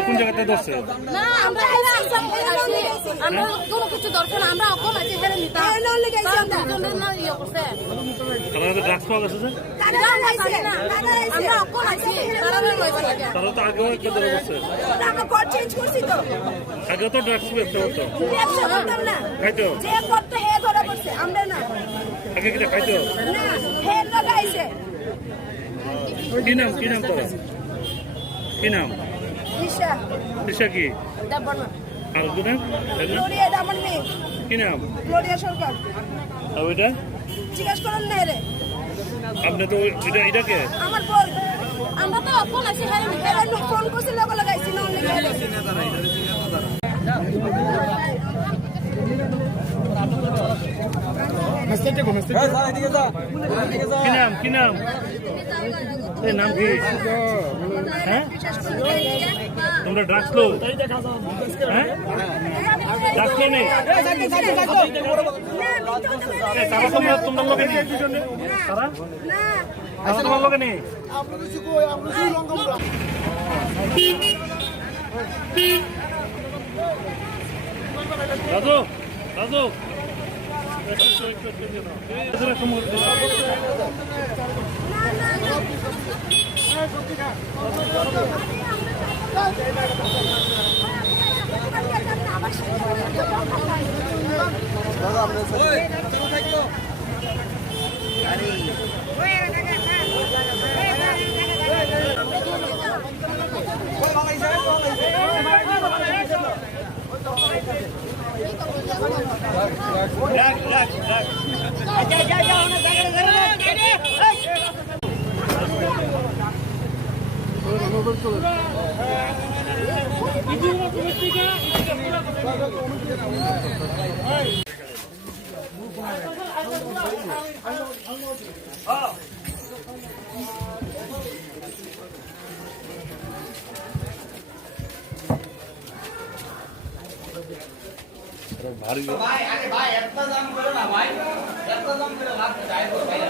কোন জায়গাতে ধরছে না আমরা আমরা কোনো কিছু দরকার আমরা অকল আছে হেরে নিতা না ইয়ে করছে তারা ড্রাগস পাওয়া গেছে আমরা অকল আছি তারা লইবা লাগে তারা তো আগেও একটা ধরে গেছে আমরা কোড চেঞ্জ করছি তো আগে তো ড্রাগস ব্যবসা করতো ব্যবসা করতাম না খাইতো যে করতে হে ধরা পড়ছে আমরা না আগে কি খাইতো না হে লাগাইছে কি নাম তোর কি নাম ঈশা ঈশা কি দেবনা আর দুনা গ্লোরিয়া দামন মে কি নাম গ্লোরিয়া সরকার আর ওইটা জিজ্ঞেস করেন না রে আপনি তো এটা কে আমার বল আমরা তো অকল আছি হেরে নিতা এরা ফোন করছিল লাগাইছি না অনলি হেরে কি নাম এই নাম কি হ্যাঁ তোমরা ড্রাগস লো হ্যাঁ ড্রাগস লো নেই তারা তোমরা লোকে নেই তারা তোমার লোকে নেই রাজু রাজু भारी भाई अरे भाई इतना दाम करो ना भाई इतना दाम करो लाख जाए तो भाई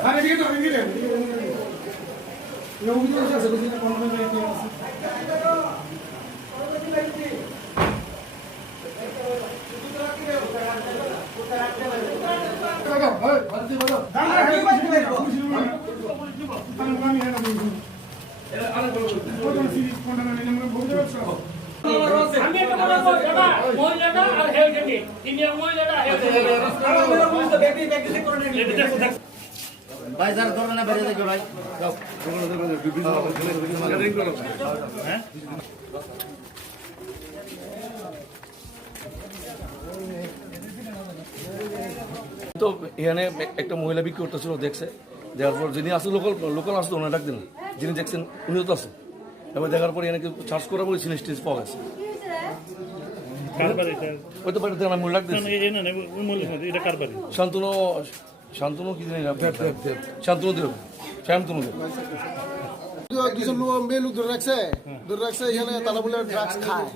अरे ये तो ये उम्मीद है कि कुछ ना कौन में भाई सर दोनों ने भेजे देखो भाई जाओ हैं তো এখানে একটা মহিলা বিক্রি করতেছিল দেখছে দেওয়ার পর যিনি আসলে লোকাল আসতো ওনার ডাক দিন যিনি দেখছেন উনিও তো আছে এবার দেখার পর এখানে সার্চ করার পরে সিলিস্টিস পাওয়া গেছে ওই তো বাড়িতে আমার মূল ডাক দিচ্ছে শান্তনু শান্তনু কি জানি শান্তনু দেব শান্তনু দেব দুজন মেয়ে লোক ধরে রাখছে এখানে তারা বলে ড্রাগস খায়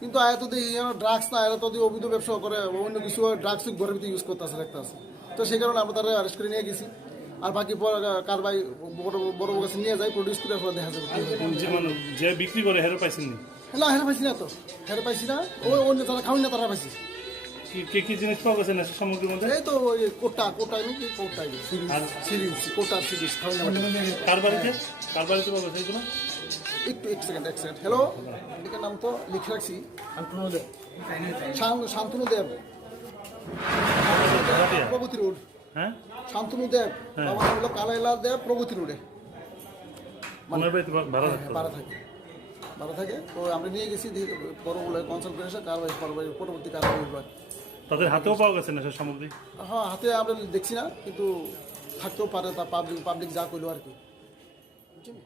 কিন্তু আয়া তো এখানে ড্রাগস না এরা তো অবৈধ ব্যবসা করে অন্য কিছু ড্রাগস ঘরের ভিতরে ইউজ করতে আছে তো সেই কারণে আমরা তারা অ্যারেস্ট করে নিয়ে গেছি আর বাকি কারবাই বড় কাছে নিয়ে যাই প্রডিউস করে দেখা যাবে যে বিক্রি করে হেরে পাইছেন না হেরে পাইছি না তো হেরে পাইছি না ওই অন্য তারা খাওয়াই না তারা পাইছি কি জিনিস পাওয়া গেছে না সামগ্রীর মধ্যে এই তো ওই কোটা নাকি কোটা সিরিজ কোটা সিরিজ খাওয়াই না কার বাড়িতে পাওয়া গেছে এগুলো একটু এক সেকেন্ড হ্যালো এটার নাম তো লিখে রাখছি শান্তনু দেব প্রগতি রোড হ্যাঁ শান্তনু দেব আমার নাম হলো কালাইলা দেব প্রগতি রোডে ভাড়া থাকে তো আমরা নিয়ে গেছি পরবর্তী কনসাল্ট করে এসে পরবর্তী কারবাই তাদের হাতেও পাওয়া গেছে নেশার সামগ্রী? হ্যাঁ, হাতে আমরা দেখছি না, কিন্তু থাকতেও পারে, তা পাবলিক যা করলো আর কি। বুঝছেন?